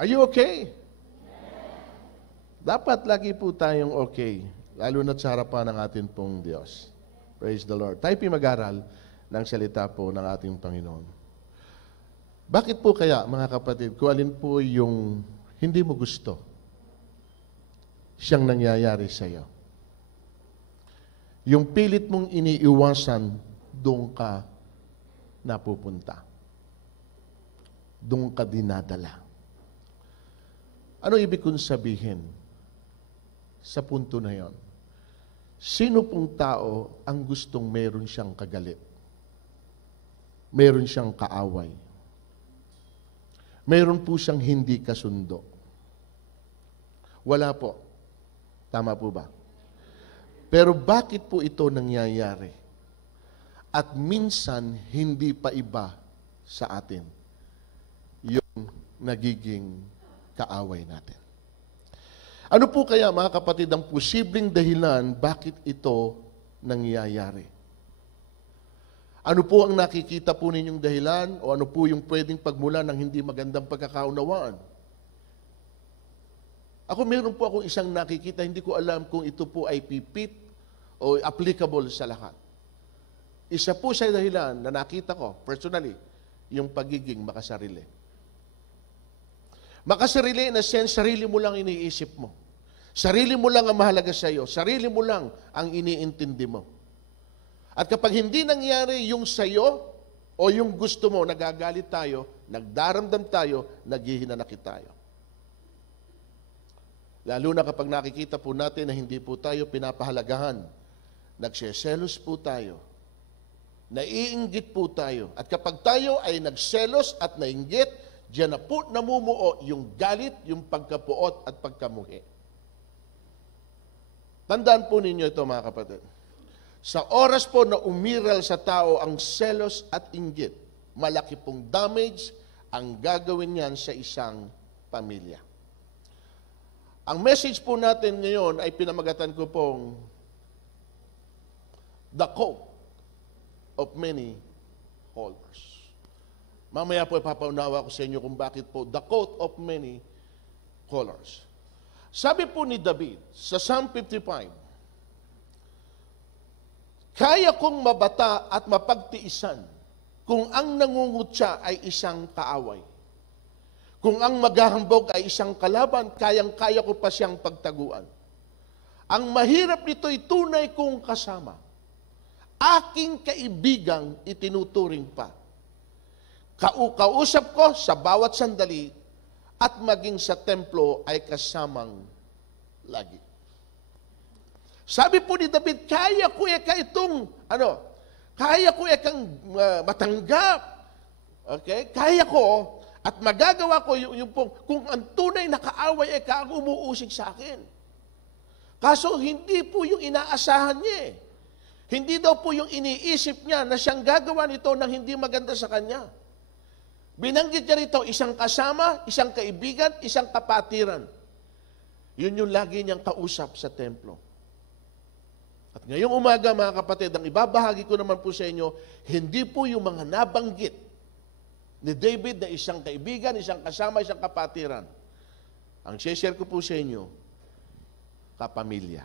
Are you okay? Dapat lagi po tayong okay, lalo na sa harapan ng ating pong Diyos. Praise the Lord. Tayo mag-aral ng salita po ng ating Panginoon. Bakit po kaya, mga kapatid, kung alin po yung hindi mo gusto, siyang nangyayari sa iyo? Yung pilit mong iniiwasan, doon ka napupunta. Doon ka dinadala. Ano ibig kong sabihin sa punto na yon? Sino pong tao ang gustong meron siyang kagalit? Meron siyang kaaway? Meron po siyang hindi kasundo? Wala po. Tama po ba? Pero bakit po ito nangyayari? At minsan, hindi pa iba sa atin yung nagiging kaaway natin. Ano po kaya, mga kapatid, ang posibleng dahilan bakit ito nangyayari? Ano po ang nakikita po ninyong dahilan o ano po yung pwedeng pagmula ng hindi magandang pagkakaunawaan? Ako, meron po akong isang nakikita, hindi ko alam kung ito po ay pipit o applicable sa lahat. Isa po sa dahilan na nakita ko, personally, yung pagiging makasarili. Makasarili na sense, sarili mo lang iniisip mo. Sarili mo lang ang mahalaga sa iyo. Sarili mo lang ang iniintindi mo. At kapag hindi nangyari yung sa iyo o yung gusto mo, nagagalit tayo, nagdaramdam tayo, naghihinanakit tayo. Lalo na kapag nakikita po natin na hindi po tayo pinapahalagahan, nagseselos po tayo, naiinggit po tayo. At kapag tayo ay nagselos at nainggit, diyan na po namumuo yung galit, yung pagkapuot at pagkamuhi. Tandaan po ninyo ito, mga kapatid. Sa oras po na umiral sa tao ang selos at inggit, malaki pong damage ang gagawin niyan sa isang pamilya. Ang message po natin ngayon ay pinamagatan ko pong the coat of many colors. Mamaya po ipapaunawa ko sa inyo kung bakit po the coat of many colors. Sabi po ni David sa Psalm 55, kaya kong mabata at mapagtiisan kung ang nangungutya ay isang kaaway. Kung ang maghahambog ay isang kalaban, kayang-kaya ko pa siyang pagtaguan. Ang mahirap nito'y tunay kong kasama. Aking kaibigang itinuturing pa. Kausap ko sa bawat sandali at maging sa templo ay kasamang lagi. Sabi po ni David, kaya ko itong, kaya ko kang matanggap. Okay? Kaya ko, at magagawa ko yung kung ang tunay na kaaway ay kaang umuusig sa akin. Kaso hindi po yung inaasahan niya eh. Hindi daw po yung iniisip niya na siyang gagawa nito ng hindi maganda sa kanya. Binanggit niya rito, isang kasama, isang kaibigan, isang kapatiran. Yun yung lagi niyang kausap sa templo. At ngayong umaga, mga kapatid, ang ibabahagi ko naman po sa inyo, hindi po yung mga nabanggit ni David na isang kaibigan, isang kasama, isang kapatiran. Ang share ko po sa inyo, kapamilya.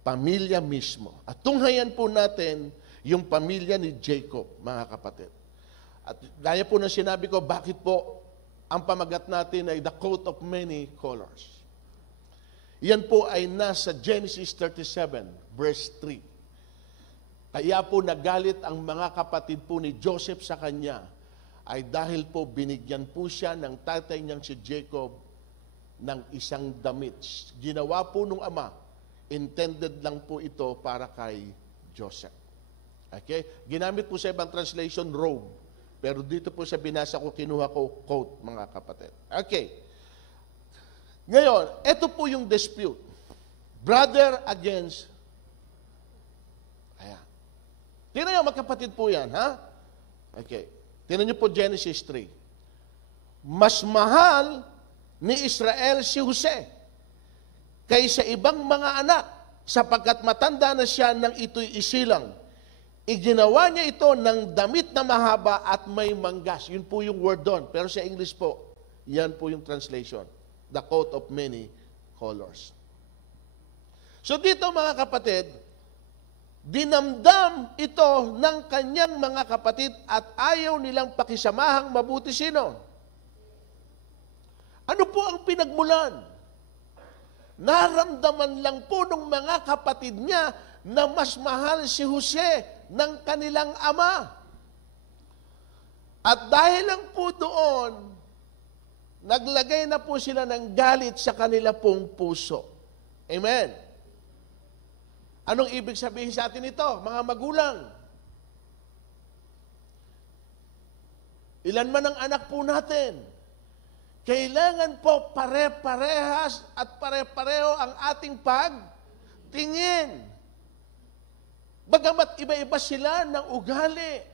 Pamilya mismo. At tunghayan po natin yung pamilya ni Jacob, mga kapatid. At gaya po na sinabi ko, bakit po ang pamagat natin ay the coat of many colors. Yan po ay nasa Genesis 37, verse 3. Kaya po nagalit ang mga kapatid po ni Joseph sa kanya ay dahil po binigyan po siya ng tatay niyang si Jacob ng isang damit. Ginawa po nung ama, intended lang po ito para kay Joseph. Okay? Ginamit po sa ibang translation, robe. Pero dito po sa binasa ko, kinuha ko coat, mga kapatid. Okay. Ngayon, ito po yung dispute. Brother against... Ayan. Tingnan nyo, magkapatid po yan, ha? Okay. Tingnan nyo po Genesis 3. Mas mahal ni Israel si Jose kaysa ibang mga anak sapagkat matanda na siya nang ito'y isilang. iginawa niya ito ng damit na mahaba at may manggas. Yun po yung word doon. Pero sa English po, yan po yung translation. The coat of many colors. So dito mga kapatid, dinamdam ito ng kanyang mga kapatid at ayaw nilang pakisamahang mabuti sino? Ano po ang pinagmulan? Naramdaman lang po ng mga kapatid niya na mas mahal si Jose ng kanilang ama. At dahil lang po doon, naglagay na po sila ng galit sa kanila pong puso. Amen. Anong ibig sabihin sa atin ito, mga magulang? Ilan man ang anak po natin, kailangan po pare-parehas at pare-pareho ang ating pagtingin. Bagamat iba-iba sila ng ugali.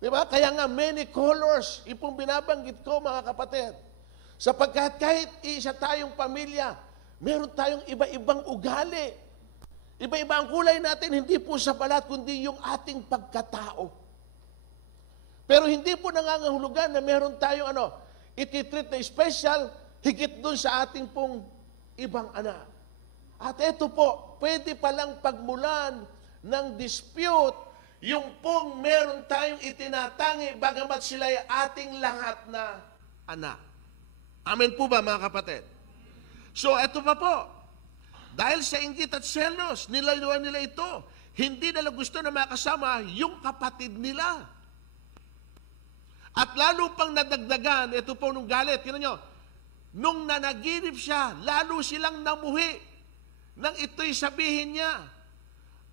Diba? Kaya nga many colors, ipong binabanggit ko mga kapatid. Sapagkat kahit isa tayong pamilya, meron tayong iba-ibang ugali. Iba-iba ang kulay natin, hindi po sa balat, kundi yung ating pagkatao. Pero hindi po nangangahulugan na meron tayong ititreat na special, higit dun sa ating pong ibang anak. At ito po, pwede palang pagmulan ng dispute, yung pong meron tayong itinatangi, bagamat sila ay ating lahat na anak. Amen po ba mga kapatid? So, ito pa po. Dahil sa inggit at selos, nilaluan nila ito. Hindi nila gusto na makasama yung kapatid nila. At lalo pang nadagdagan, ito po nung galit, tingnan nyo, nung nanaginip siya, lalo silang namuhi nang ito'y sabihin niya.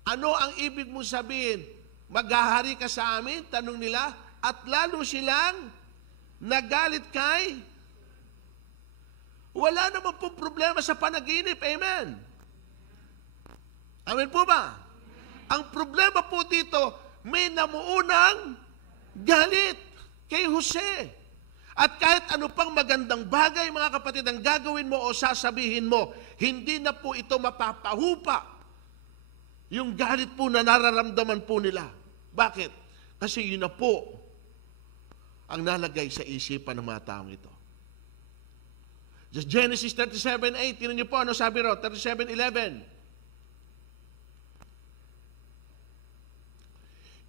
Ano ang ibig mong sabihin? Maghahari ka sa amin? Tanong nila. At lalo silang nagalit kay. Wala naman po problema sa panaginip. Amen. Amen po ba? Ang problema po dito, may namuunang galit kay Jose. At kahit ano pang magandang bagay, mga kapatid, ang gagawin mo o sasabihin mo, hindi na po ito mapapahupa yung galit po na nararamdaman po nila. Bakit? Kasi yun na po ang nalagay sa isipan ng mga taong ito. Just Genesis 37:8, tinan niyo po ano sabi ro, 37:11.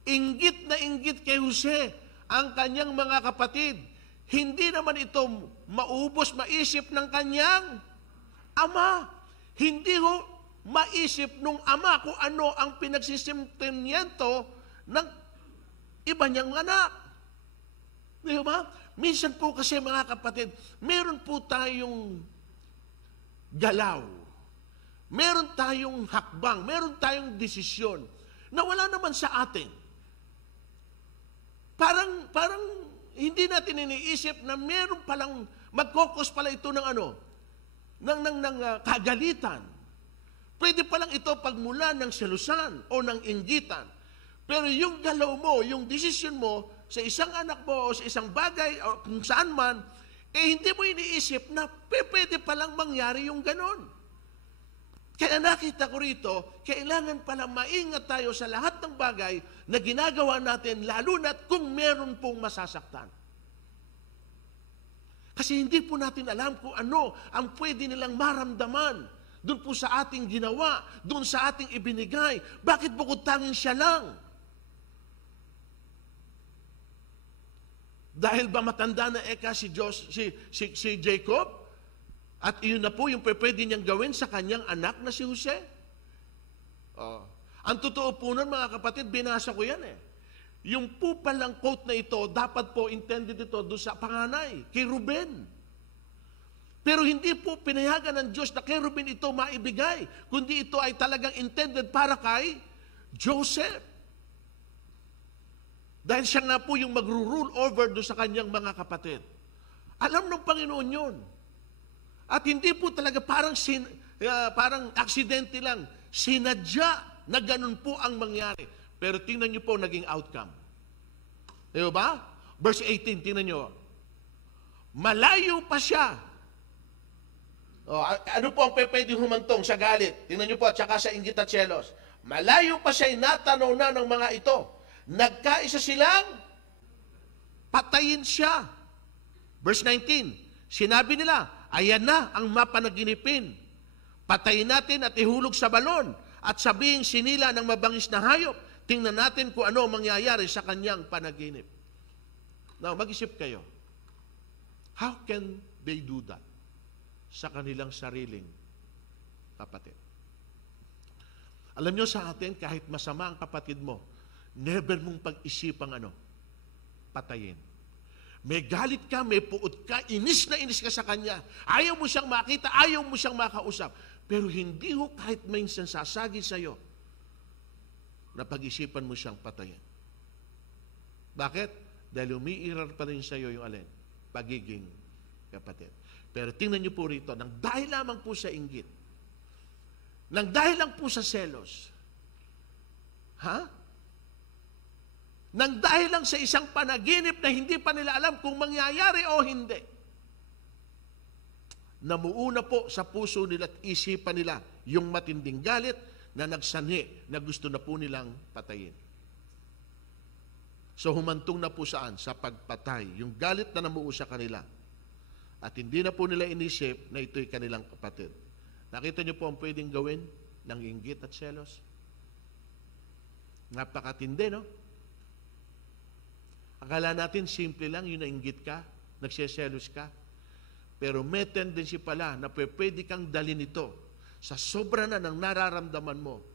Inggit na inggit kay Jose ang kanyang mga kapatid. Hindi naman ito maubos, maisip ng kanyang ama. Hindi ho maisip nung ama kung ano ang pinagsisimtimiento ng iba niyang anak. Di ba? Minsan po kasi mga kapatid, meron po tayong galaw. Meron tayong hakbang, meron tayong desisyon na wala naman sa atin. Parang hindi natin iniisip na meron palang, magkokos pala ito ng kagalitan. Pwede palang ito pagmula ng selusan o ng inggitan. Pero yung galaw mo, yung desisyon mo sa isang anak mo o sa isang bagay o kung saan man, hindi mo iniisip na pwede palang mangyari yung ganon. Kaya nakita ko rito, kailangan pala maingat tayo sa lahat ng bagay na ginagawa natin, lalo na kung meron pong masasaktan. Kasi hindi po natin alam kung ano ang pwede nilang maramdaman doon po sa ating ginawa, doon sa ating ibinigay. Bakit bukod tanging siya lang? Dahil ba matanda na si Jacob? At iyon na po yung pwede niyang gawin sa kanyang anak na si Jose. Ang totoo po nun, mga kapatid, binasa ko yan eh. Yung po palang quote na ito, dapat po intended ito doon sa panganay, kay Ruben. Pero hindi po pinayagan ng Diyos na kay Ruben ito maibigay, kundi ito ay talagang intended para kay Joseph. Dahil siya nga po yung magro-rule over doon sa kanyang mga kapatid. Alam ng Panginoon yun. At hindi po talaga parang aksidente lang. Sinadya na ganun po ang mangyari. Pero tingnan niyo po naging outcome. Di ba? Verse 18, tingnan niyo. Malayo pa siya. Ano po ang pwedeng humantong sa galit? Tingnan niyo po, at saka sa inggit at selos. Malayo pa siya natanaw na ng mga ito. Nagkaisa silang patayin siya. Verse 19, sinabi nila, ayan na ang mapanaginipin. Patayin natin at ihulog sa balon at sabihing sinila ng mabangis na hayop. Tingnan natin kung ano mangyayari sa kanyang panaginip. Now, mag-isip kayo. How can they do that sa kanilang sariling kapatid? Alam nyo sa atin, kahit masama ang kapatid mo, never mong pag-isipang patayin. May galit ka, may puot ka, inis na inis ka sa kanya. Ayaw mo siyang makita, ayaw mo siyang makausap. Pero hindi ho kahit minsan sasagi sa'yo na pag-isipan mo siyang patayin. Bakit? Dahil umiiral pa rin sa'yo yung alin? Pagiging kapatid. Pero tingnan niyo po rito, nang dahil lamang po sa inggit, nang dahil lang po sa selos, nang dahil lang sa isang panaginip na hindi pa nila alam kung mangyayari o hindi, namuuna po sa puso nila at isipan nila yung matinding galit na nagsanhi na gusto na po nilang patayin. So humantong na po saan? Sa pagpatay. Yung galit na namuo sa kanila. At hindi na po nila inisip na ito'y kanilang kapatid. Nakita niyo po ang pwedeng gawin ng inggit at selos? Napakatindi, no? Akala natin simple lang yung nainggit ka, nagseselos ka. Pero may tendency pala na pwede kang dalhin ito. Sa sobra na ng nararamdaman mo,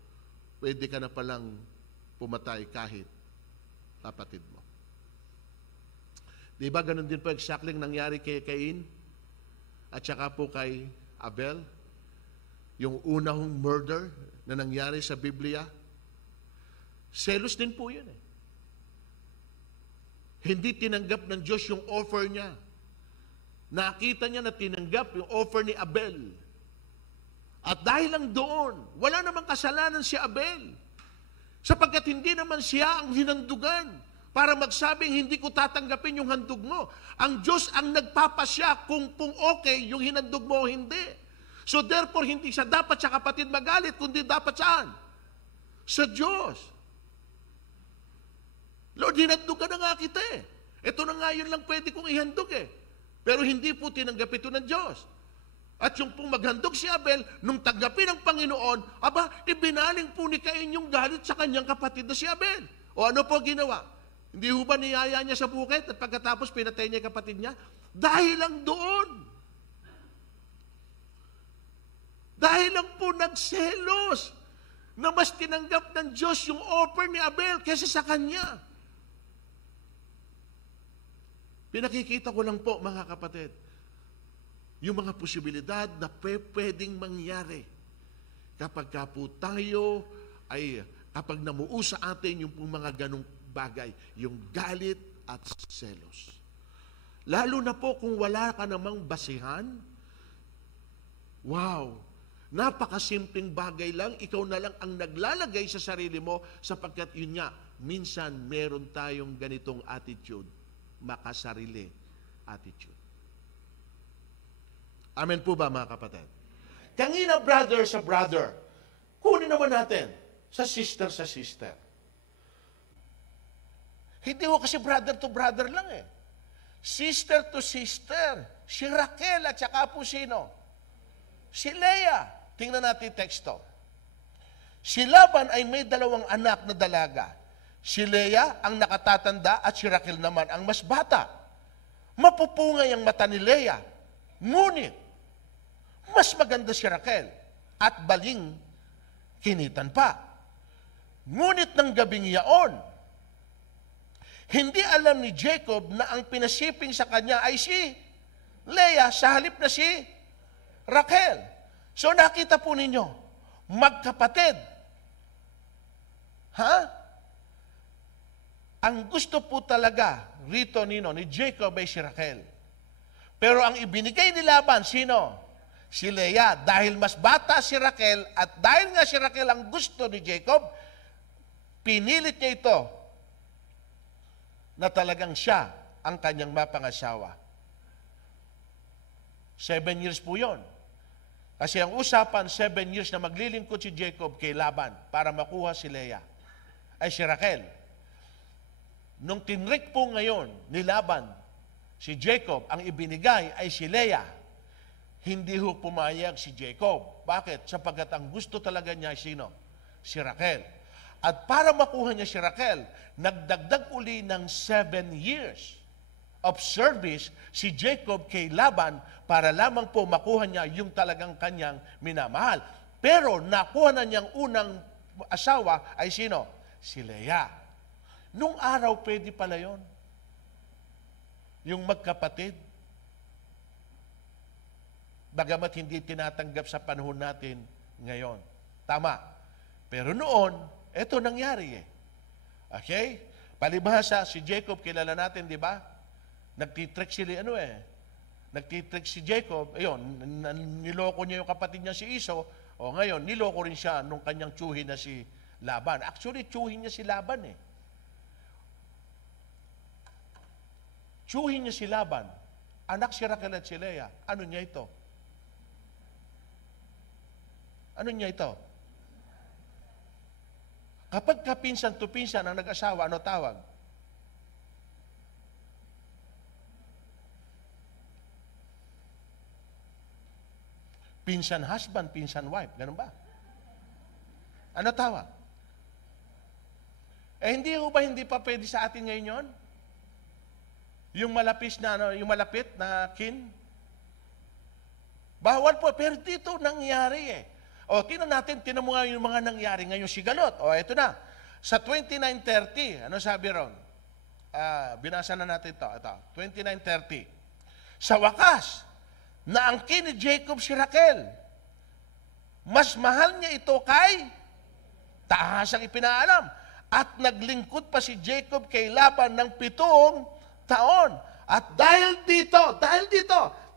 pwede ka na palang pumatay kahit kapatid mo. Di ba ganun din po exactly nangyari kay Cain at saka po kay Abel? Yung unang murder na nangyari sa Biblia, selos din po yun eh. Hindi tinanggap ng Diyos yung offer niya. Nakita niya na tinanggap yung offer ni Abel. At dahil lang doon, wala namang kasalanan si Abel. Sapagkat hindi naman siya ang hinandugan para magsabing hindi ko tatanggapin yung handog mo. Ang Diyos ang nagpapasya kung okay yung hinandog mo o hindi. So therefore, hindi siya dapat sa kapatid magalit, kundi dapat saan? Sa Diyos. Lord, hinandog ka na nga kita eh. Ito na nga yun lang pwede kong ihandog eh. Pero hindi po tinanggap ito ng Diyos. At yung pong maghandog si Abel, nung tanggapin ng Panginoon, ibinaling po ni Cain yung galit sa kanyang kapatid na si Abel. O ano po ginawa? Hindi ho ba niyaya niya sa bukid at pagkatapos pinatay niya yung kapatid niya? Dahil lang doon. Dahil lang po nagselos na mas tinanggap ng Diyos yung offer ni Abel kaysa sa kanya. Pinakikita ko lang po, mga kapatid, yung mga posibilidad na pwedeng mangyari kapag po tayo ay, kapag namuo sa atin yung mga ganong bagay, yung galit at selos. Lalo na po kung wala ka namang basihan, wow, napakasimpleng bagay lang, ikaw na lang ang naglalagay sa sarili mo sapagkat yun nga, minsan meron tayong ganitong attitude, makasarili attitude. Amen po ba mga kapatid? Kanina brother sa brother, kunin naman natin sa sister. Hindi ko kasi brother to brother lang eh. Sister to sister. Si Raquel at saka po sino? Si Leah. Tingnan natin teksto. Si Laban ay may 2 anak na dalaga. Si Leah ang nakatatanda at si Raquel naman ang mas bata. Mapupungay ang mata ni Leah. Ngunit, mas maganda si Raquel at baling kinitan pa. Ngunit ng gabing yaon, hindi alam ni Jacob na ang pinasiping sa kanya ay si Leah sa halip na si Raquel. So nakita po ninyo, magkapatid. Ang gusto po talaga rito ni Jacob ay si Raquel. Pero ang ibinigay ni Laban, sino? Si Leah. Dahil mas bata si Raquel at dahil nga si Raquel ang gusto ni Jacob, pinilit niya ito na talagang siya ang kanyang mapangasawa. 7 years po yon. Kasi ang usapan, 7 years na maglilingkod si Jacob kay Laban para makuha si Leah, ay si Raquel. Nung tinrik po ngayon ni Laban, si Jacob, ang ibinigay ay si Leah. Hindi ho pumayag si Jacob. Bakit? Sapagkat ang gusto talaga niya ay sino? Si Raquel. At para makuha niya si Raquel, nagdagdag uli ng 7 years of service si Jacob kay Laban para lamang po makuha niya yung talagang kanyang minamahal. Pero nakuha na niyang unang asawa ay sino? Si Leah. Nung araw, pwede pala yon. Yung magkapatid. Bagamat hindi tinatanggap sa panahon natin ngayon. Tama. Pero noon, eto nangyari eh. Okay? Palibhasa, si Jacob, kilala natin, di ba? Nagtitrick Nagtitrick si Jacob. Ayun, niloko niya yung kapatid niya si Esau. O ngayon, niloko rin siya nung kanyang tiyuhin na si Laban. Actually, tiyuhin niya si Laban eh. Tiyuhin niya si Laban. Anak si Raquel at si Leah. Ano niya ito? Ano niya ito? Kapag kapinsan to pinsan ang nag-asawa, ano tawag? Pinsan husband, pinsan wife. Ganun ba? Ano tawag? Hindi pa pwede sa atin ngayon yun? Yung malapit na kin? Bawal po, pero dito nangyari eh. O, tinan mo nga yung mga nangyari ngayon si Galot. O, eto na. Sa 29:30, ano sabi ron? Binasa na natin ito. 29:30. Sa wakas, naangkin ni Jacob si Raquel. Mas mahal niya ito kay tahasang ipinaalam. At naglingkod pa si Jacob kay Laban ng 7 taon. At dahil dito,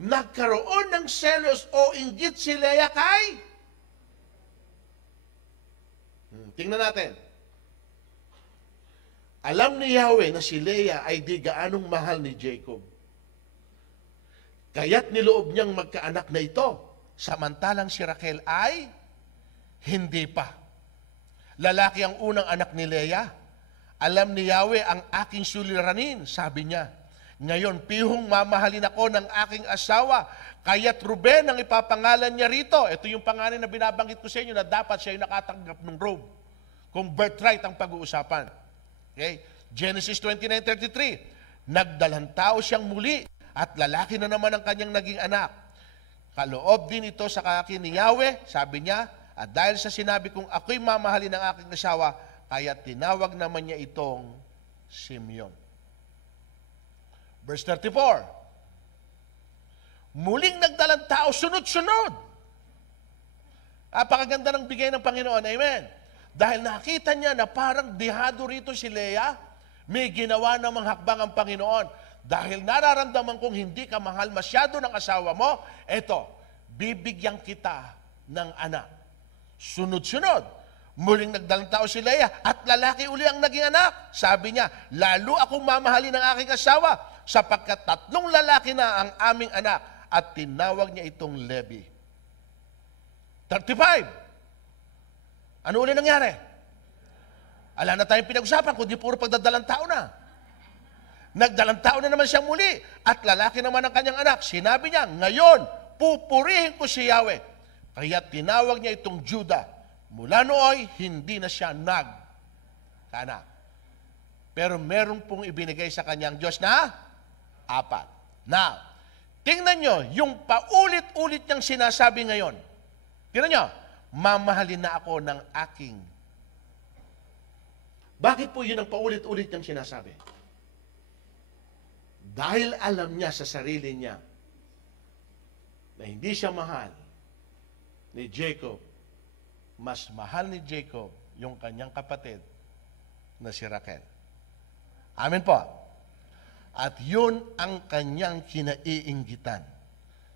nagkaroon ng selos o inggit si Leah kay. Tingnan natin. Alam ni Yahweh na si Leah ay di gaanong mahal ni Jacob. Kaya't niloob niyang magkaanak na ito. Samantalang si Raquel ay hindi pa. Lalaki ang unang anak ni Leah. Alam ni Yahweh ang aking suliranin, sabi niya. Ngayon, pihong mamahalin ako ng aking asawa. Kaya't Ruben ang ipapangalan niya rito. Ito yung pangalan na binabanggit ko sa inyo na dapat siya yung nakatanggap ng robe. Kung birthright ang pag-uusapan. Okay? Genesis 29:33. Nagdalang tao siyang muli at lalaki na naman ang kanyang naging anak. Kaloob din ito sa akin ni Yahweh, sabi niya, at dahil sa sinabi kong ako'y mamahalin ng aking asawa, kaya tinawag naman niya itong Simeon. Verse 34. Muling nagdalang tao, sunod-sunod. Napakaganda ng bigay ng Panginoon. Amen. Dahil nakita niya na parang dihado rito si Leah, may ginawa namang hakbang ang Panginoon. Dahil nararamdaman kong hindi ka mahal masyado ng asawa mo, eto, bibigyan kita ng anak. Sunod-sunod. Muling nagdalang tao si Leah at lalaki uli ang naging anak. Sabi niya, lalo akong mamahalin ng aking asawa sapagkat 3 lalaki na ang aming anak at tinawag niya itong Levi. 35. Ano uli nangyari? Ala na tayong pinag-usapan kundi puro pagdadalang tao na. Nagdalang tao na naman siyang muli at lalaki naman ang kanyang anak. Sinabi niya, ngayon, pupurihin ko si Yahweh. Kaya tinawag niya itong Judah. Mula nooy, hindi na siya nag-anak. Pero meron pong ibinigay sa kanyang Diyos na 4. Now, tingnan nyo, yung paulit-ulit niyang sinasabi ngayon. Tingnan nyo, mamahalin na ako ng aking. Bakit po yun ang paulit-ulit niyang sinasabi? Dahil alam niya sa sarili niya na hindi siya mahal ni Jacob, mas mahal ni Jacob yung kanyang kapatid na si Raquel. Amen po. At yun ang kanyang kinaiinggitan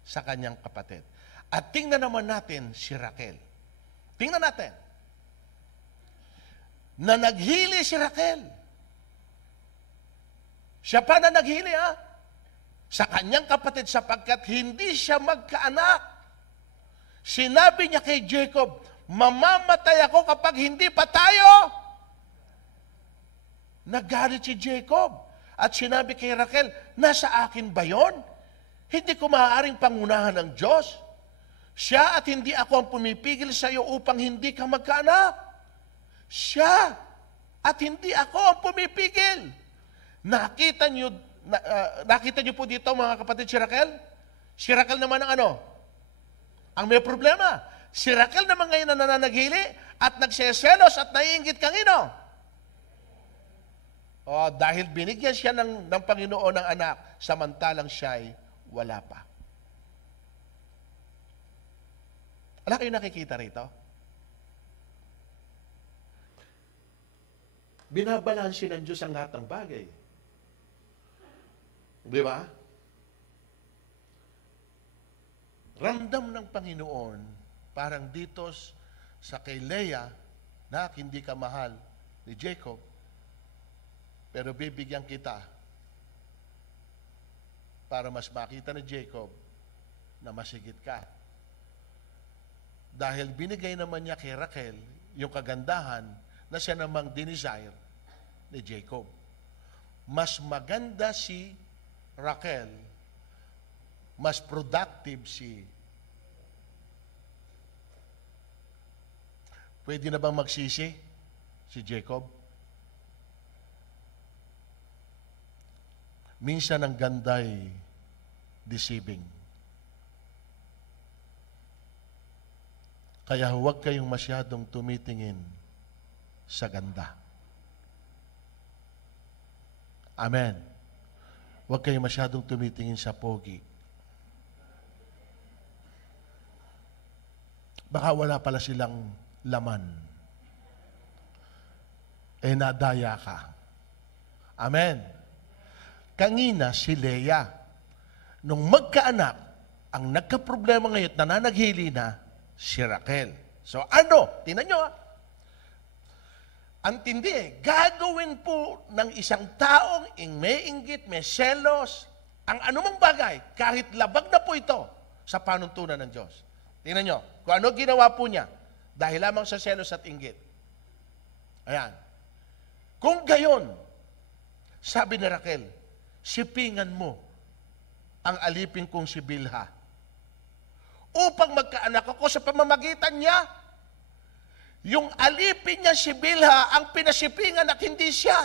sa kanyang kapatid. At tingnan naman natin si Raquel. Tingnan natin. Na naghili si Raquel. Siya pa na naghili sa kanyang kapatid sapagkat hindi siya magkaanak. Sinabi niya kay Jacob, mamamatay ako kapag hindi pa tayo. Nagalit si Jacob. At sinabi kay Raquel, nasa akin ba yon? Hindi ko maaaring pangunahan ng Diyos. Siya at hindi ako ang pumipigil sa iyo upang hindi ka magkaanak. Siya at hindi ako ang pumipigil. Nakita niyo po dito mga kapatid si Raquel? Si Raquel naman ang ano? Ang may problema. Si Raquel naman ngayon na nananaghili at nagseselos at naiinggit kang ino. Dahil binigyan siya ng Panginoon ng anak, samantalang siya'y wala pa. Wala kayong nakikita rito? Binabalansin ng Diyos ang lahat ng bagay. Di ba? Ramdam ng Panginoon, parang dito sa kay Leah, na hindi ka mahal ni Jacob, pero bibigyan kita para mas makita ni Jacob na masigit ka. Dahil binigay naman niya kay Raquel yung kagandahan na siya namang dinesire ni Jacob. Mas maganda si Raquel, mas productive si... Pwede na bang magsisi si Jacob? Minsan ang ganda'y deceiving. Kaya huwag kayong masyadong tumitingin sa ganda. Amen. Huwag kayong masyadong tumitingin sa pogi. Baka wala pala silang laman. Nadaya ka. Amen. Kanina si Leah, nung magkaanak, ang nagka-problema ngayon, nananaghili na, si Raquel. So tingnan nyo ang tindi gagawin po ng isang taong may inggit, may selos, ang anumang bagay, kahit labag na po ito sa panuntunan ng Diyos. Tingnan nyo, kung ano ginawa po niya, dahil lamang sa selos at inggit. Ayan. Kung gayon, sabi ni Raquel, sipingan mo ang alipin kong si Bilha upang magkaanak ako sa pamamagitan niya. Yung alipin niya si Bilha ang pinasipingan at hindi siya.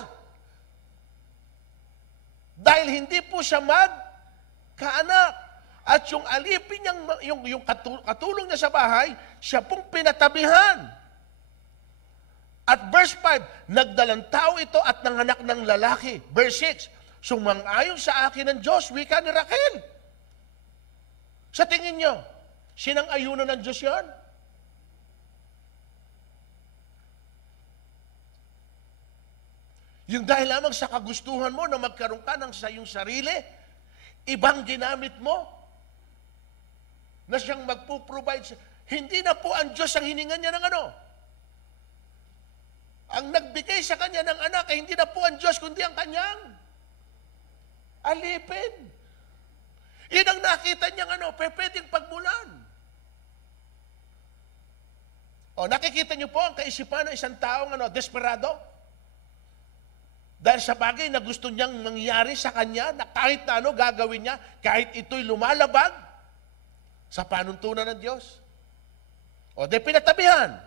Dahil hindi po siya magkaanak. At yung alipin niyang, yung katulong niya sa bahay, siya pong pinatabihan. At verse 5, nagdalang tao ito at nanganak ng lalaki. Verse 6, sumang-ayon sa akin ng Diyos, wika ni Raquel. Sa tingin nyo, sinang-ayunan ng Diyos yan? Yung dahil lamang sa kagustuhan mo na magkaroon ka ng sa iyong sarili, ibang ginamit mo, na siyang magpo-provide. Hindi na po ang Diyos ang hiningan niya ng ano. Ang nagbigay sa kanya ng anak ay hindi na po ang Diyos, kundi ang kanyang alipin. Yan ang nakita niyang pwedeng pagmulan. Nakikita niyo po ang kaisipan ng isang taong desperado? Dahil sa bagay na gusto niyang mangyari sa kanya, na kahit na gagawin niya, kahit ito'y lumalabag sa panuntunan ng Diyos. Pinatabihan.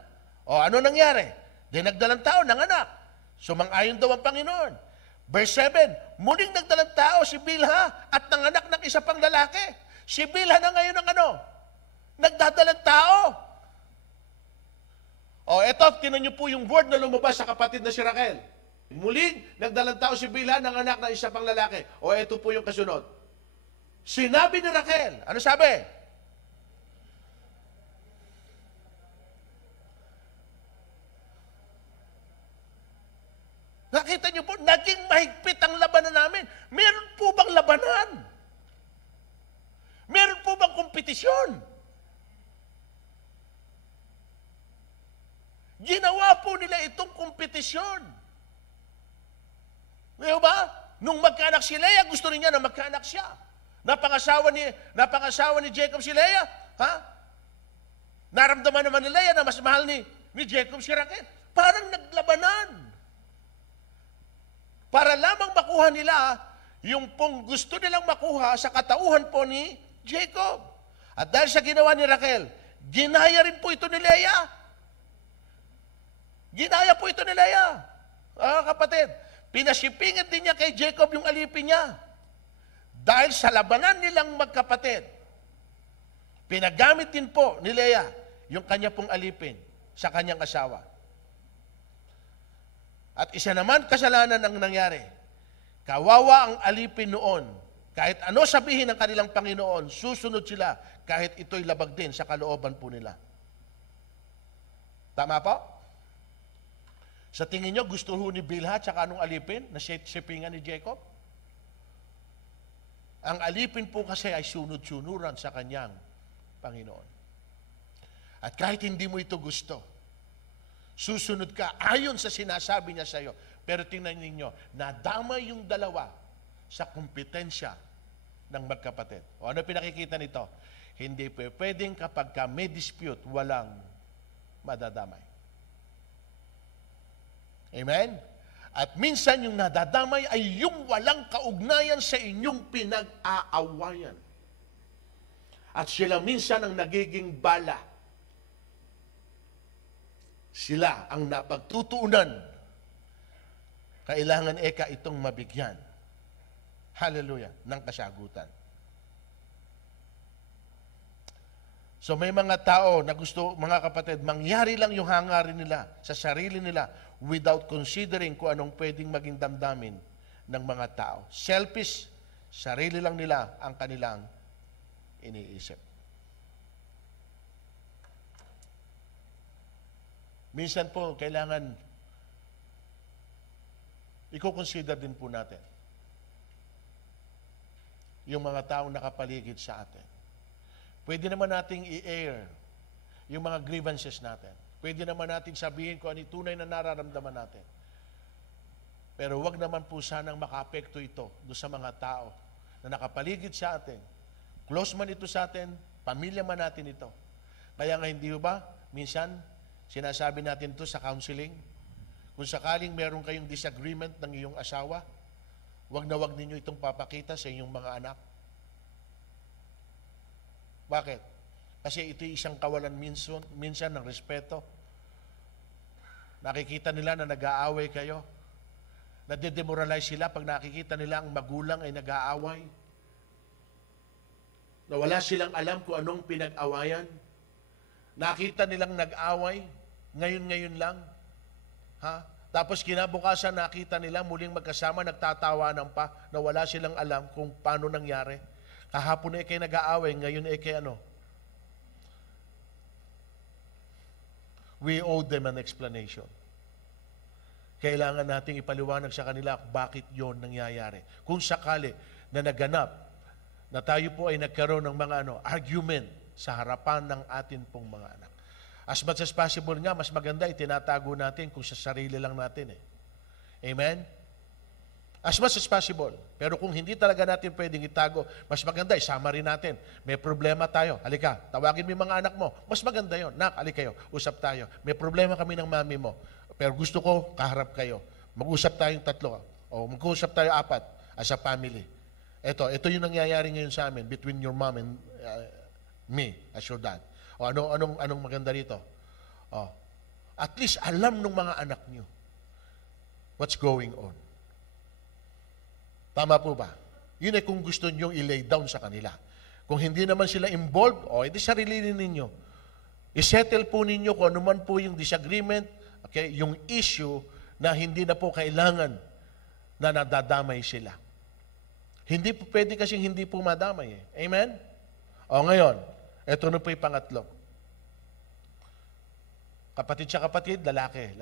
Ano nangyari? Nagdalang tao ng anak. Sumang-ayon daw ang Panginoon. Verse 7, muling nagdalang tao si Bilha at nanganak ng isa pang lalaki. Si Bilha na ngayon ang nagdadalang tao. Eto, tinan niyo po yung word na lumabas sa kapatid na si Raquel. Muling nagdalang tao si Bilha, nanganak ng isa pang lalaki. Eto po yung kasunod. Sinabi ni Raquel, ano sabi? Nakita niyo po, naging mahigpit ang labanan namin. Meron po bang labanan? Meron po bang kompetisyon? Ginawa po nila itong kompetisyon. Ngayon ba? Nung magkaanak si Leah, gusto niya na magkaanak siya. Napangasawa ni Jacob si Leah. Ha? Naramdaman naman ni Leah na mas mahal ni Jacob si Raquel. Parang naglabanan. Para lamang makuha nila yung pong gusto nilang makuha sa katauhan po ni Jacob. At dahil sa ginawa ni Raquel, ginaya rin po ito ni Leah. Ginaya po ito ni Leah. Kapatid, pinasipingit din niya kay Jacob yung alipin niya. Dahil sa labanan nilang magkapatid, pinagamit din po ni Leah yung kanya pong alipin sa kanyang asawa. At isa naman kasalanan ang nangyari. Kawawa ang alipin noon. Kahit ano sabihin ng kanilang Panginoon, susunod sila kahit ito'y labag din sa kalooban po nila. Tama po? Sa tingin nyo, gusto ho ni Bilha tsaka anong alipin na sipingan ni Jacob? Ang alipin po kasi ay sunod-sunuran sa kanyang Panginoon. At kahit hindi mo ito gusto, susunod ka ayon sa sinasabi niya sa iyo. Pero tingnan ninyo, nadama yung dalawa sa kompetensya ng magkapatid. O ano pinakikita nito? Hindi pwedeng kapag ka may dispute, walang madadamay. Amen? At minsan yung nadadamay ay yung walang kaugnayan sa inyong pinag-aawayan. At sila minsan ang nagiging bala. Sila ang napagtutuunan. Kailangan itong mabigyan. Hallelujah, ng kasagutan. So may mga tao na gusto, mga kapatid, mangyari lang yung hangarin nila sa sarili nila without considering kung anong pwedeng maging damdamin ng mga tao. Selfish, sarili lang nila ang kanilang iniisip. Minsan po, kailangan i-consider din po natin yung mga taong nakapaligid sa atin. Pwede naman nating i-air yung mga grievances natin. Pwede naman nating sabihin kung ano tunay na nararamdaman natin. Pero wag naman po sanang makaapekto ito doon sa mga tao na nakapaligid sa atin. Close man ito sa atin, pamilya man natin ito. Kaya nga hindi ba, minsan, sinasabi natin ito sa counseling, kung sakaling meron kayong disagreement ng iyong asawa, wag na wag ninyo itong papakita sa inyong mga anak. Bakit? Kasi ito isang kawalan minsan ng respeto. Nakikita nila na nag-aaway kayo. Nade-demoralize sila pag nakikita nila ang magulang ay nag-aaway. Na wala silang alam kung anong pinag-awayan. Nakita nilang nag-away, ngayon-ngayon lang. Tapos kinabukasan nakita nila muling magkasama, nagtatawanan pa na wala silang alam kung paano nangyari. Kahapon ay kayo nag-aaway, ngayon ay kayo ano? We owe them an explanation. Kailangan nating ipaliwanag sa kanila bakit yon nangyayari. Kung sakali na naganap na tayo po ay nagkaroon ng mga argument sa harapan ng atin pong mga anak. As much as possible nga, mas maganda itinatago natin kung sa sarili lang natin. Amen? As much as possible. Pero kung hindi talaga natin pwedeng itago, mas maganda, isama rin natin. May problema tayo. Halika, tawagin mo yung mga anak mo. Mas maganda yon. Nak, halika kayo. Usap tayo. May problema kami ng mami mo. Pero gusto ko, kaharap kayo. Mag-usap tayong 3. O mag-usap tayo 4 as a family. Ito yung nangyayari ngayon sa amin between your mom and me as your dad. O anong maganda rito? At least alam ng mga anak nyo what's going on. Tama po ba? Yun ay kung gusto nyo i-lay down sa kanila. Kung hindi naman sila involved, edi sarili ninyo. I-settle po ninyo kung ano man po yung disagreement, okay, yung issue na hindi na po kailangan na nadadamay sila. Hindi po pwede kasing hindi po madamay. Amen? Ngayon, ito na po yung pangatlo. Kapatid sa kapatid, lalaki.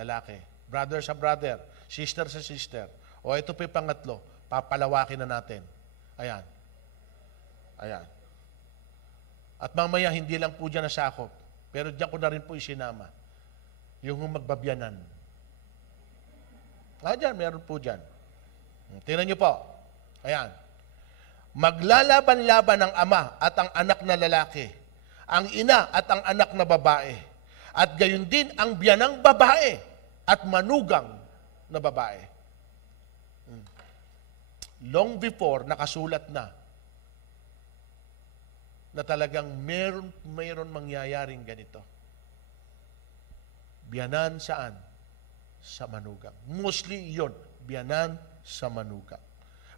Brother sa brother, sister sa sister. Ito po yung pangatlo. Papalawakin na natin. Ayan. At mamaya, hindi lang po dyan nasakop. Pero dyan ko na rin po isinama. Yung magbabyanan. Dyan, meron po dyan. Tingnan nyo po. Ayan. Maglalaban-laban ang ama at ang anak na lalaki ang ina at ang anak na babae. At gayon din ang biyanang babae at manugang na babae. Long before, nakasulat na talagang mayroon mangyayaring ganito. Biyanan saan? Sa manugang. Mostly yon, biyanan sa manugang.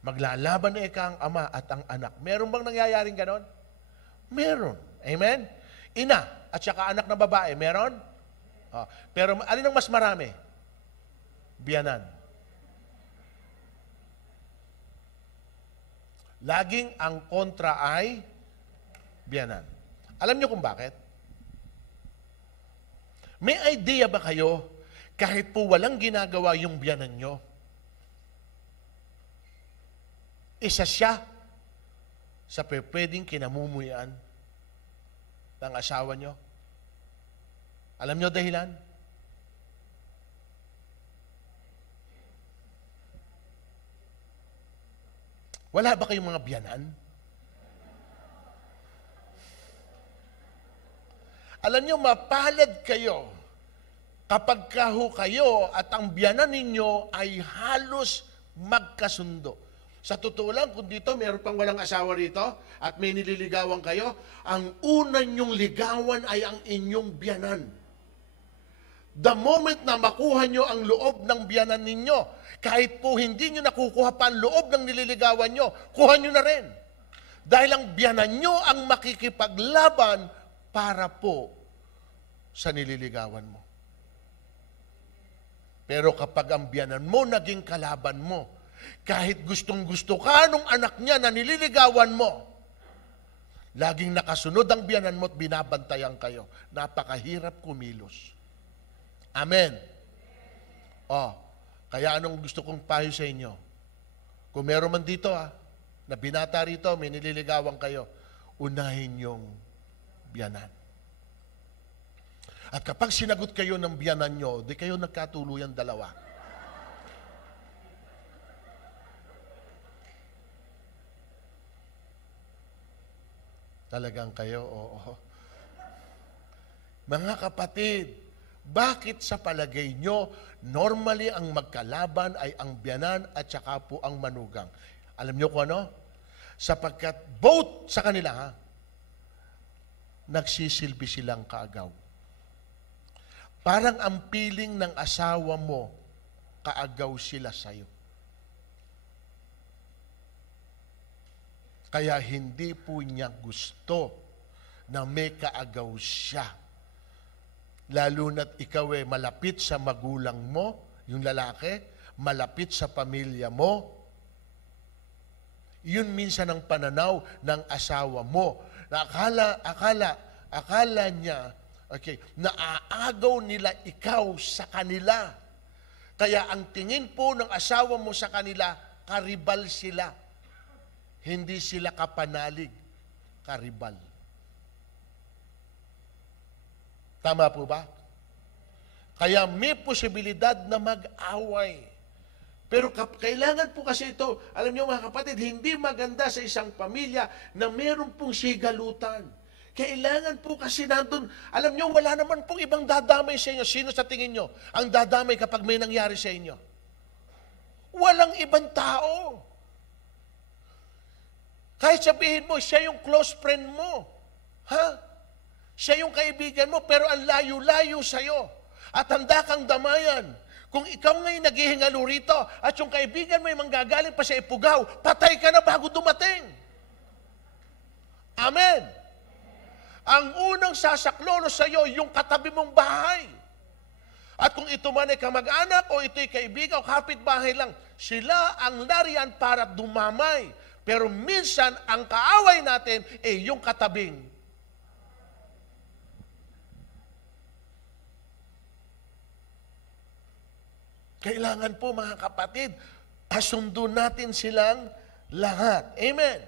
Maglalaban na ika ang ama at ang anak. Meron bang nangyayaring ganon? Meron. Amen? Ina at saka anak na babae, meron? Pero alin ang mas marami? Biyanan. Laging ang kontra ay biyanan. Alam niyo kung bakit? May idea ba kayo kahit po walang ginagawa yung biyanan nyo, isa siya sa pwedeng kinamumuyan ng asawa nyo? Alam nyo dahilan? Wala ba kayong mga biyanan? Alam nyo, mapalad kayo kapag kayo at ang biyanan ninyo ay halos magkasundo. Sa totoo lang, kung dito meron pang walang asawa rito at may nililigawan kayo, ang una nyong ligawan ay ang inyong biyanan. The moment na makuha nyo ang loob ng biyanan ninyo, kahit po hindi nyo nakukuha pa ang loob ng nililigawan nyo, kuha nyo na rin. Dahil ang biyanan nyo ang makikipaglaban para po sa nililigawan mo. Pero kapag ang biyanan mo naging kalaban mo, kahit gustong-gusto ka nung anak niya na nililigawan mo, laging nakasunod ang biyanan mo at binabantayan kayo. Napakahirap kumilos. Amen. Kaya anong gusto kong payo sa inyo? Kung meron man dito na binata rito, may nililigawan kayo, unahin yung biyanan. At kapag sinagot kayo ng biyanan nyo, di kayo nagkatuluyan dalawa. Talagang kayo, oo. Mga kapatid, bakit sa palagay nyo, normally ang magkalaban ay ang biyanan at saka po ang manugang? Alam nyo kung ano? Sapagkat both sa kanila, nagsisilbi silang kaagaw. Parang ang piling ng asawa mo, kaagaw sila sa'yo. Kaya hindi po niya gusto na may kaagaw siya. Lalo na't ikaw malapit sa magulang mo, yung lalaki, malapit sa pamilya mo. Yun minsan ang pananaw ng asawa mo. Na akala niya, naaagaw nila ikaw sa kanila. Kaya ang tingin po ng asawa mo sa kanila, karibal sila. Hindi sila kapanalig, karibal. Tama po ba? Kaya may posibilidad na mag-away. Pero kailangan po kasi ito, alam niyo mga kapatid, hindi maganda sa isang pamilya na meron pong sigalutan. Kailangan po kasi nandun, alam niyo, wala naman pong ibang dadamay sa inyo. Sino sa tingin niyo ang dadamay kapag may nangyari sa inyo? Walang ibang tao. Kahit sabihin mo, siya yung close friend mo. Siya yung kaibigan mo, pero ang layo-layo sa'yo. At handa kang damayan. Kung ikaw ngayon naghihingalo rito, at yung kaibigan mo ay manggagaling pa sa Ipugaw, patay ka na bago dumating. Amen. Ang unang sasaklolo sa'yo, yung katabi mong bahay. At kung ito man ay kamag-anak, o ito'y kaibigan, o kapitbahay lang, sila ang nariyan para dumamay. Pero minsan, ang kaaway natin ay yung katabing. Kailangan po mga kapatid, asundo natin silang lahat. Amen.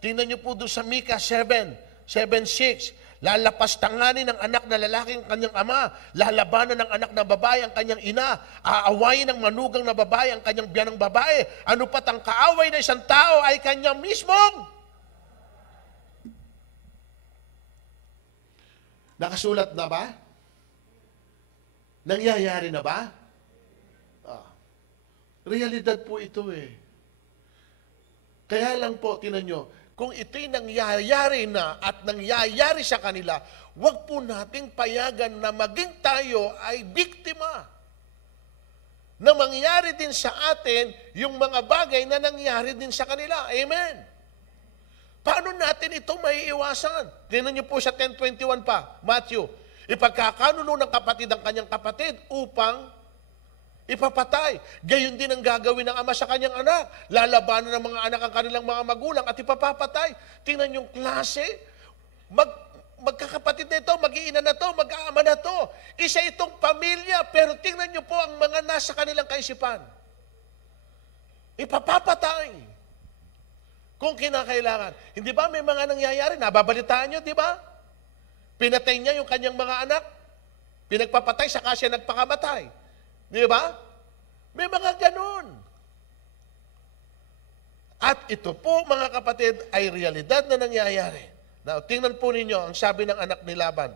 Tingnan niyo po doon sa Mika 7:6. Lalapastanganin ng anak na lalaki ang kanyang ama, lalabanan ng anak na babae ang kanyang ina, aawayin ng manugang na babae ang kanyang biyanang babae. Ano pat ang kaaway na isang tao ay kanyang mismong. Nakasulat na ba? Nangyayari na ba? Realidad po ito eh. Kaya lang po, tinan nyo, kung ito'y nangyayari na at nangyayari sa kanila, huwag po nating payagan na maging tayo ay biktima. Na mangyari din sa atin yung mga bagay na nangyari din sa kanila. Amen. Paano natin ito maiiwasan? Tingnan niyo po sa 10:21 pa, Matthew. Ipagkakanuno ng kapatid ang kanyang kapatid upang ipapatay. Gayon din ang gagawin ng ama sa kanyang anak. Lalabanan ng mga anak ang kanilang mga magulang at ipapapatay. Tingnan yung klase. Magkakapatid na ito, mag-iina na ito, mag-aama na ito. Isa itong pamilya, pero tingnan niyo po ang mga nasa kanilang kaisipan. Ipapapatay. Kung kinakailangan. Hindi ba may mga nangyayari? Nababalitaan nyo, di ba? Pinatay niya yung kanyang mga anak. Pinagpapatay, saka siya nagpakamatay. Di ba? May mga ganun. At ito po, mga kapatid, ay realidad na nangyayari. Now, tingnan po ninyo, ang sabi ng anak ni Laban.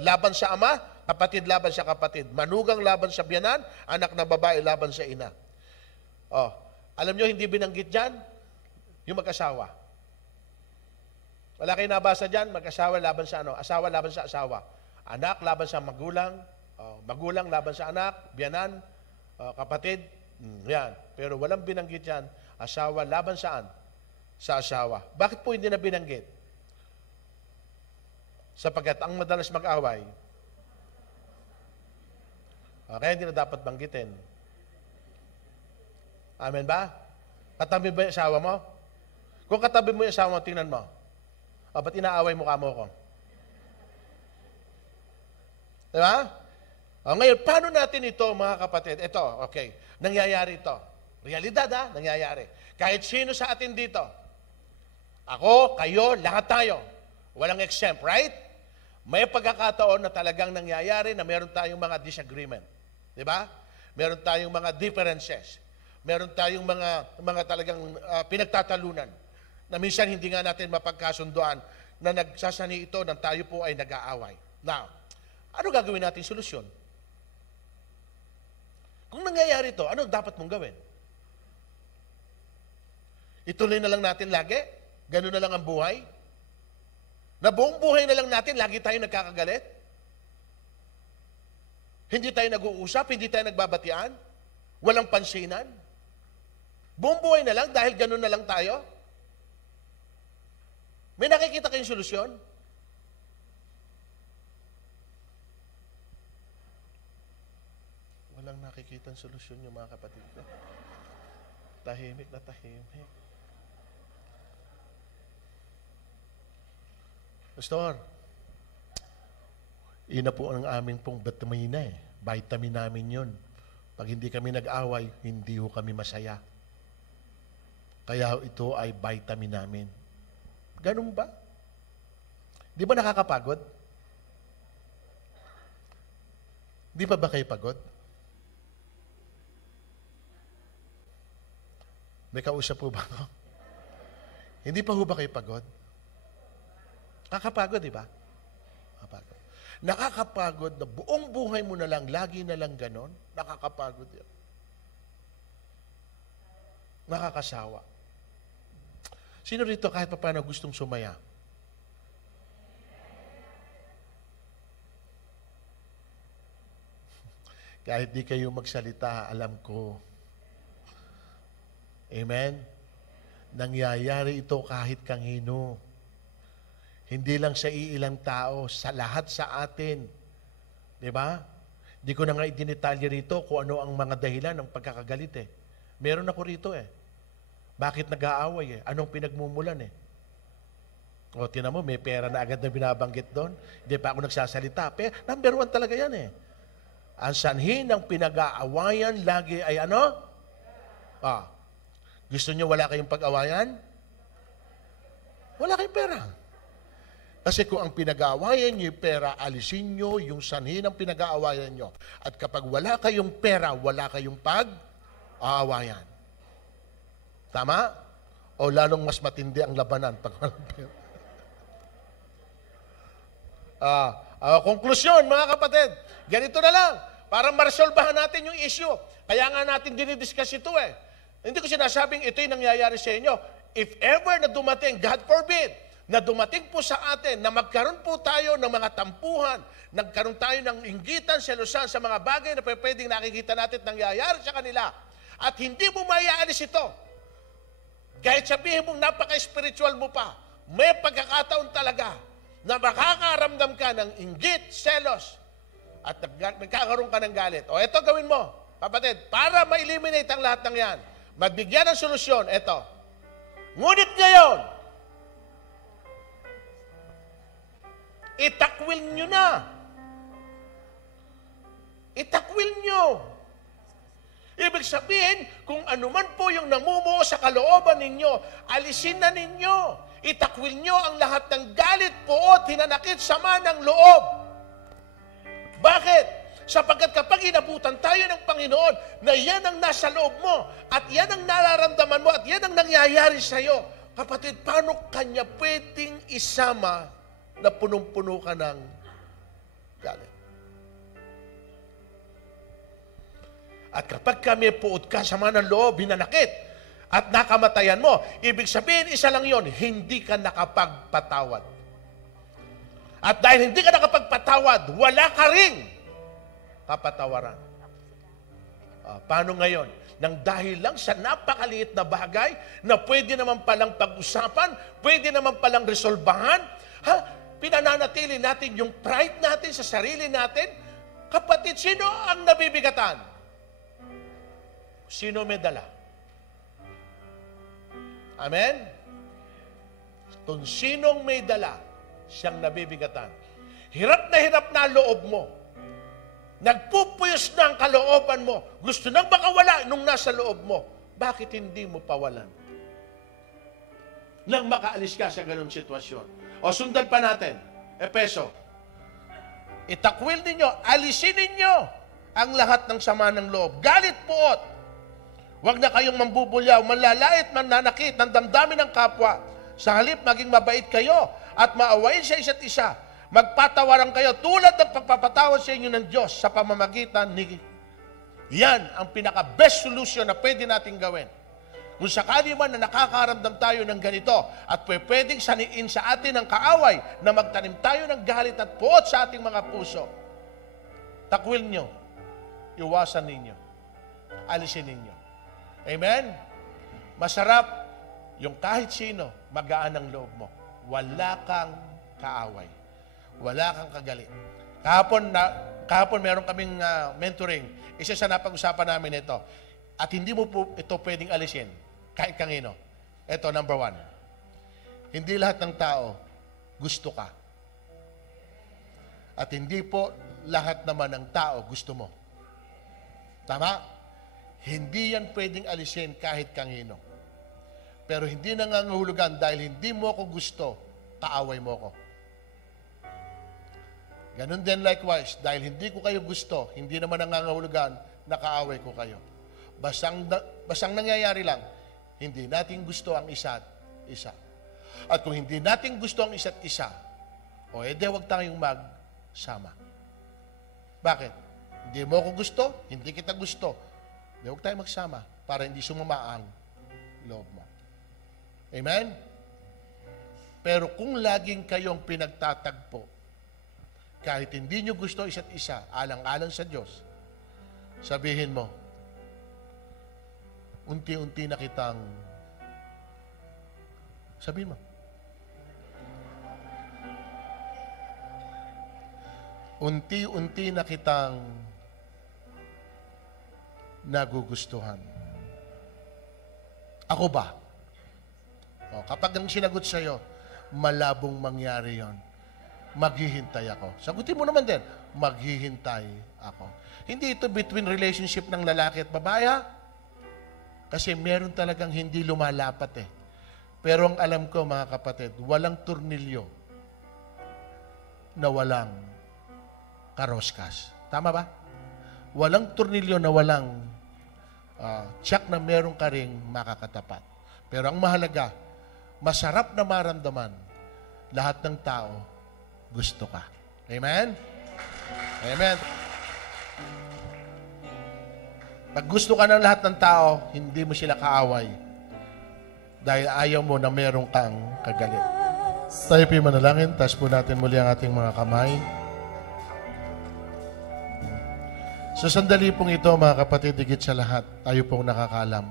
Laban sa ama, kapatid laban sa kapatid. Manugang laban sa biyanan, anak na babae laban sa ina. Alam nyo, hindi binanggit dyan, yung mag-asawa. Wala kayo nabasa dyan, mag-asawa laban sa ano? Asawa laban sa asawa. Anak laban sa magulang, magulang laban sa anak, biyanan, kapatid, yan. Pero walang binanggit dyan, asawa laban saan? Sa asawa. Bakit po hindi na binanggit? Sapagkat ang madalas mag-away, kaya hindi na dapat banggitin. Amen ba? Katabi ba yung asawa mo? Kung katabi mo yung asawa mo, tingnan mo. Ba't inaaway mo kamo ko? Diba? Ngayon, paano natin ito, mga kapatid? Ito, okay. Nangyayari ito. Realidad, nangyayari. Kahit sino sa atin dito. Ako, kayo, lahat tayo. Walang exempt, right? May pagkakataon na talagang nangyayari na meron tayong mga disagreement. Diba? Meron tayong mga differences. Meron tayong mga talagang pinagtatalunan na minsan hindi nga natin mapagkasunduan na nagsasani ito nang tayo po ay nag-aaway. Now, ano gagawin natin solusyon? Kung nangyayari ito, ano dapat mong gawin? Ituloy na lang natin lagi? Ganun na lang ang buhay? Na buong buhay na lang natin, lagi tayo nagkakagalit? Hindi tayo nag-uusap, hindi tayo nagbabatian? Walang pansinan? Buong buhay na lang dahil ganun na lang tayo? May nakikita kayong solusyon? Walang nakikita solusyon yung mga kapatid ko. Tahimik na tahimik. Pastor, ina po ang aming pong vitamina eh. Vitamin namin yun. Pag hindi kami nag-away, hindi ho kami masaya. Kaya ito ay vitamin namin. Ganun ba? Di ba nakakapagod? Di pa ba kayo pagod? May kausap po ba ako? Hindi pa ho ba kayo pagod? Nakakapagod, di ba? Nakakapagod. Nakakapagod na buong buhay mo na lang, lagi na lang ganon. Nakakapagod yun. Nakakasawa. Sino rito kahit pa paano gustong sumaya? Kahit di kayo magsalita, alam ko. Amen? Nangyayari ito kahit kanino. Hindi lang sa iilang tao, sa lahat sa atin. Di ba? Di ko na nga idinitalye rito kung ano ang mga dahilan ng pagkakagalit eh. Meron ako rito eh. Bakit nag-aaway eh? Anong pinagmumulan eh? O, tinan mo, may pera na agad na binabanggit doon. Hindi pa ako nagsasalita. Pero number 1 talaga yan eh. Ang sanhi ng pinag-aawayan lagi ay ano? Gusto nyo wala kayong pag-awayan? Wala kayong pera. Kasi kung ang pinag-aawayan nyo yung pera, alisin nyo yung sanhi ng pinag-aawayan nyo. At kapag wala kayong pera, wala kayong pag-aawayan. Tama? O lalong mas matindi ang labanan pag walang pera. Konklusyon, mga kapatid, ganito na lang, para maresolbahan natin yung issue. Kaya nga natin dinidiscuss ito eh. Hindi ko sinasabing ito yung nangyayari sa inyo. If ever na dumating, God forbid, na dumating po sa atin na magkaroon po tayo ng mga tampuhan, nagkaroon tayo ng inggitan, selosan sa mga bagay na pwedeng nakikita natin at nangyayari sa kanila, at hindi mo maiaalis ito, kahit sabihin mong napaka-spiritual mo pa, may pagkakataon talaga na makakaramdam ka ng inggit, selos, at nagkakaroon ka ng galit. O ito gawin mo, kapatid, para ma-eliminate ang lahat ng yan, magbigyan ng solusyon, ito. Ngunit ngayon, itakwil nyo na. Itakwil nyo. Ibig sabihin, kung anuman po yung namumuo sa kalooban ninyo, alisin na ninyo. Itakwil nyo ang lahat ng galit, puot, hinanakit, sama ng loob. Bakit? Sapagkat kapag inabutan tayo ng Panginoon na yan ang nasa loob mo at yan ang nararamdaman mo at yan ang nangyayari sa iyo, kapatid, paano kanya pwedeng isama na punong-puno ka ng galit? At kapag kami puot ka, sama ng loob, hinanakit, at nakamatayan mo, ibig sabihin, isa lang yon, hindi ka nakapagpatawad. At dahil hindi ka nakapagpatawad, wala ka ring kapatawaran. Paano ngayon? Nang dahil lang sa napakaliit na bagay na pwede naman palang pag-usapan, pwede naman palang resolbahan, pinananatili natin yung pride natin sa sarili natin. Kapatid, sino ang nabibigatan? Sino may dala? Amen? Kung sinong may dala, siyang nabibigatan. Hirap na loob mo. Nagpupuyos na ang kalooban mo. Gusto nang makawala nung nasa loob mo. Bakit hindi mo pawalan? Nang makaalis ka sa ganung sitwasyon. O sundan pa natin. Efeso. Itakwil ninyo, alisin ninyo ang lahat ng sama ng loob. Galit, puot. Huwag na kayong mambubulyaw, manlalait, mananakit ng damdamin ng kapwa. Sa halip, maging mabait kayo at maawain sa isa't isa. Magpatawaran kayo tulad ng pagpapatawad sa inyo ng Diyos sa pamamagitan ni... Yan ang pinaka-best solution na pwede natin gawin. Kung sakali man na nakakaramdam tayo ng ganito at pwedeng saniin sa atin ang kaaway na magtanim tayo ng galit at puot sa ating mga puso, takwil nyo, iwasan ninyo, alisin ninyo. Amen? Masarap yung kahit sino, magaan ang loob mo. Wala kang kaaway. Wala kang kagalit. Kahapon meron kaming mentoring. Isa sa napag-usapan namin ito. At hindi mo po ito pwedeng alisin kahit kanino. Ito, number 1. Hindi lahat ng tao gusto ka. At hindi po lahat naman ng tao gusto mo. Tama? Hindi yan pwedeng alisin kahit kanino. Pero hindi nangangahulugan dahil hindi mo ako gusto, kaaway mo ko. Ganun din likewise, dahil hindi ko kayo gusto, hindi naman nangangahulugan na kaaway ko kayo. Basang nangyayari lang, hindi natin gusto ang isa't isa. At kung hindi natin gusto ang isa't isa, edi huwag tayong magsama. Bakit? Hindi mo ako gusto, hindi kita gusto. Huwag tayo magsama para hindi sumama ang loob mo. Amen? Pero kung laging kayong pinagtatagpo, kahit hindi nyo gusto isa't isa, alang-alang sa Diyos, sabihin mo, unti-unti na kitang, sabihin mo, unti-unti na kitang nagugustuhan. Ako ba? Kapag ang sinagot sa'yo, malabong mangyari yon. Maghihintay ako. Sagutin mo naman din, maghihintay ako. Hindi ito between relationship ng lalaki at babae, ha? Kasi meron talagang hindi lumalapat eh. Pero ang alam ko, mga kapatid, walang turnilyo na walang karoskas. Tama ba? Walang turnilyo na walang tiyak na meron ka ring makakatapat. Pero ang mahalaga, masarap na maramdaman, lahat ng tao gusto ka. Amen? Amen. Pag gusto ka ng lahat ng tao, hindi mo sila kaaway. Dahil ayaw mo na meron kang kagalit. Tayo po yung manalangin. Taas po natin muli ang ating mga kamay. Sa sandali pong ito, mga kapatid, higit sa lahat, tayo pong nakakalam.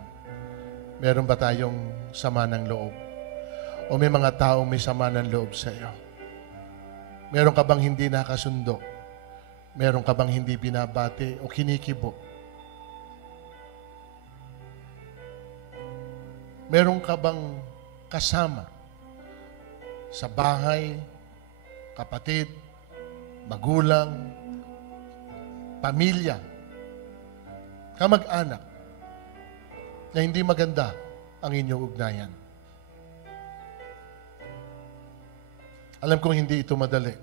Meron ba tayong sama ng loob? O may mga taong may sama ng loob sa iyo? Meron ka bang hindi nakasundo? Meron ka bang hindi binabati o kinikibo? Meron ka bang kasama sa bahay, kapatid, magulang, pamilya, kamag-anak, na hindi maganda ang inyong ugnayan? Alam kong hindi ito madali.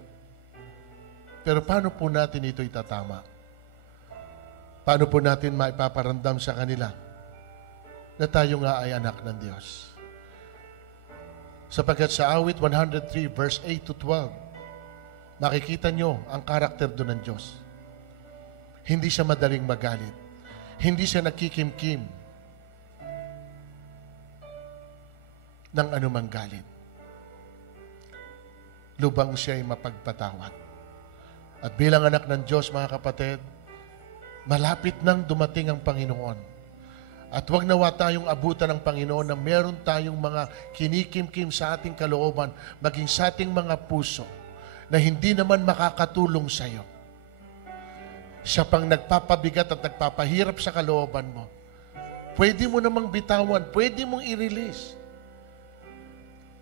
Pero paano po natin ito itatama? Paano po natin maipaparamdam sa kanila na tayo nga ay anak ng Diyos? Sapagkat sa awit 103 verse 8 to 12, makikita nyo ang karakter doon ng Diyos. Hindi siya madaling magalit. Hindi siya nagkikimkim ng anumang galit. Lubang siya ay mapagpatawad. At bilang anak ng Diyos, mga kapatid, malapit nang dumating ang Panginoon. At huwag nawa tayong abutan ng Panginoon na meron tayong mga kinikimkim sa ating kalooban, maging sa ating mga puso, na hindi naman makakatulong sa iyo. Siya pang nagpapabigat at nagpapahirap sa kalooban mo. Pwede mo namang bitawan, pwede mong i-release.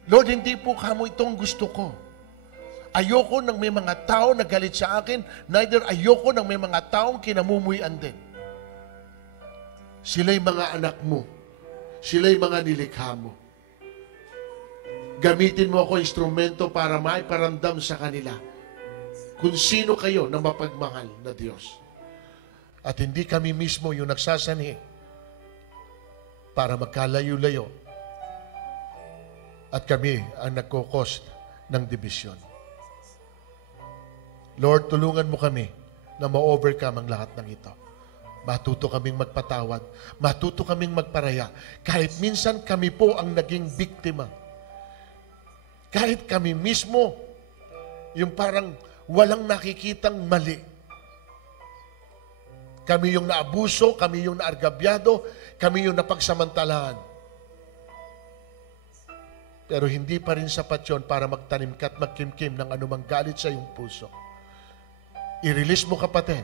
Lord, hindi po kamo itong gusto ko. Ayoko nang may mga tao na galit sa akin, neither ayoko nang may mga taong kinamumuyan din. Sila'y mga anak mo. Sila'y mga nilikha mo. Gamitin mo ako instrumento para maiparamdam sa kanila kung sino kayo na mapagmahal na Diyos. At hindi kami mismo yung nagsasani para magkalayo-layo at kami ang nagkukos ng dibisyon. Lord, tulungan mo kami na ma-overcome ang lahat ng ito. Matuto kaming magpatawad. Matuto kaming magparaya. Kahit minsan kami po ang naging biktima. Kahit kami mismo, yung parang walang nakikitang mali. Kami yung naabuso, kami yung naargabyado, kami yung napagsamantalahan. Pero hindi pa rin sapat yun para magtanim ka at magkimkim ng anumang galit sa iyong puso. I-release mo, kapatid.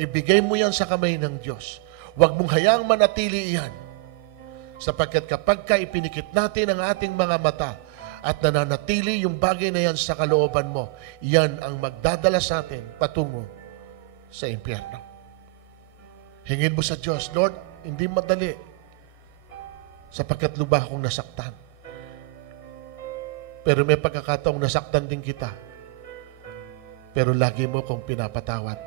Ibigay mo yan sa kamay ng Diyos. Huwag mong hayaang manatili iyan. Sapagkat kapag ka ipinikit natin ang ating mga mata at nananatili yung bagay na yan sa kalooban mo, yan ang magdadala sa atin patungo sa impyerno. Hingin mo sa Diyos, Lord, hindi madali. Sapagkat lubha akong nasaktan. Pero may pagkakataong nasaktan din kita. Pero lagi mo kong pinapatawad.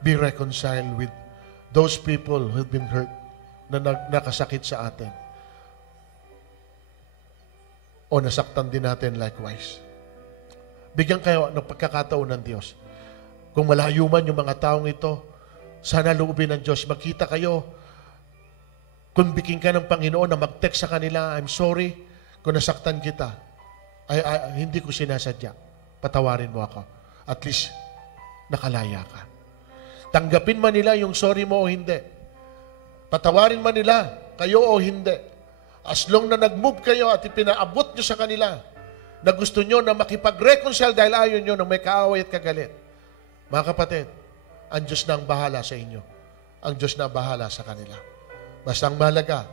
Be reconciled with those people who have been hurt, na nakasakit sa atin. O nasaktan din natin likewise. Bigyan kayo ng pagkakataon ng Diyos. Kung malayo man yung mga taong ito, sana loobin ng Diyos. Magkita kayo. Kung biking ka ng Panginoon na mag-text sa kanila, I'm sorry kung nasaktan kita. Hindi ko sinasadya. Patawarin mo ako. At least, nakalaya ka. Tanggapin man nila yung sorry mo o hindi. Patawarin man nila kayo o hindi. As long na nag-move kayo at ipinaabot nyo sa kanila na gusto nyo na makipag-reconcile dahil ayaw nyo na may kaaway at kagalit. Mga kapatid, ang Diyos na ang bahala sa inyo. Ang Diyos na ang bahala sa kanila. Basta ang mahalaga,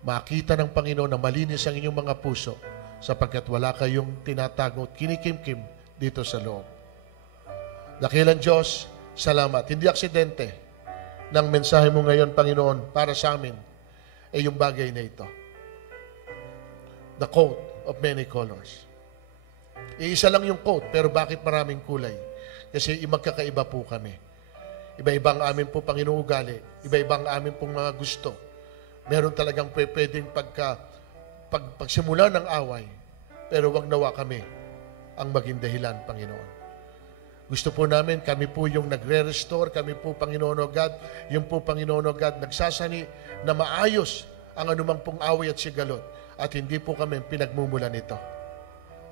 makita ng Panginoon na malinis ang inyong mga puso sapagkat wala kayong tinatago at kinikimkim dito sa loob. Dakilang Diyos, salamat. Hindi aksidente ng mensahe mo ngayon, Panginoon, para sa amin ay yung bagay na ito. The coat of many colors. Iisa lang yung coat, pero bakit maraming kulay? Kasi magkakaiba po kami. Iba-iba ang amin po Panginoon ugali. Iba-iba ang amin pong mga gusto. Meron talagang pwedeng pagsimula ng away, pero wag nawa kami ang maging dahilan, Panginoon. Gusto po namin, kami po yung nagre-restore, kami po, Panginoon o God, yung po, Panginoon o God, nagsasani na maayos ang anumang pong away at sigalot at hindi po kami pinagmumulan nito.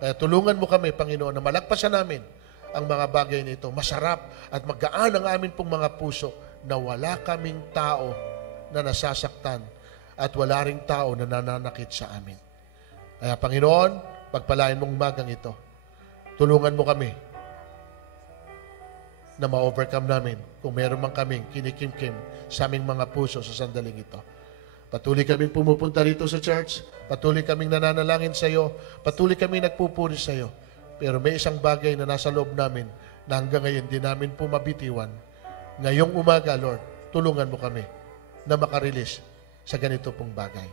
Kaya tulungan mo kami, Panginoon, na malagpasan namin ang mga bagay nito. Masarap at magaan ang amin pong mga puso na wala kaming tao na nasasaktan at wala ring tao na nananakit sa amin. Kaya, Panginoon, pagpalain mong umagang ito. Tulungan mo kami na ma-overcome namin kung meron man kaming kinikimkim sa aming mga puso sa sandaling ito. Patuloy kaming pumupunta rito sa church, patuloy kaming nananalangin sa iyo, patuloy kaming nagpupuri sa iyo. Pero may isang bagay na nasa loob namin na hanggang ngayon di namin po mabitiwan. Ngayong umaga, Lord, tulungan mo kami na makarelease sa ganito pong bagay.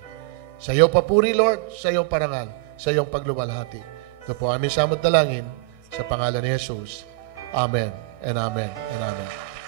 Sa iyo papuri, Lord, sa iyong parangal, sa iyong pagluwalhati. Ito po aming samot dalangin sa pangalan ni Jesus. Amen and amen and amen.